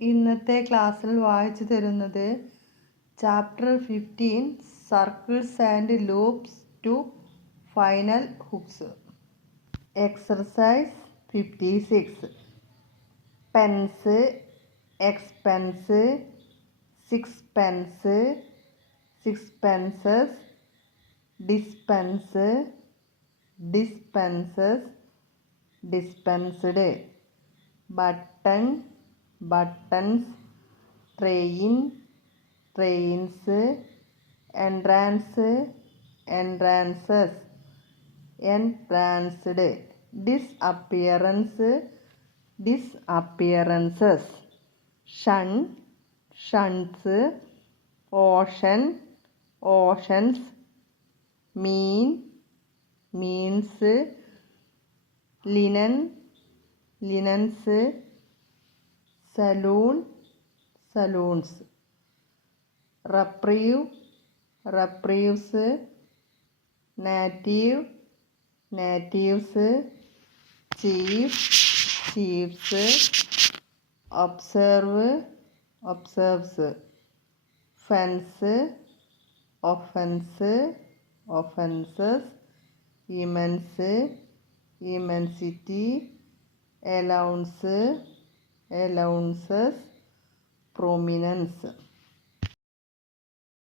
ഇന്നത്തെ ക്ലാസ്സിൽ വായിച്ചു തരുന്നത് chapter 15 circles and loops to final hooks. Exercise 56. Pence, expense, sixpence, sixpences, dispense, dispenses, dispensed, button, buttons, train, trains, entrance, entrances, entranced, disappearance, disappearances, shun, shunts, ocean, oceans, mean, means, linen, linens, saloon, saloons, reprieve, reprieves, native, natives, chief, chiefs, observe, observes, fence, offense, offenses, immense, immensity, allowance, allowances, prominence.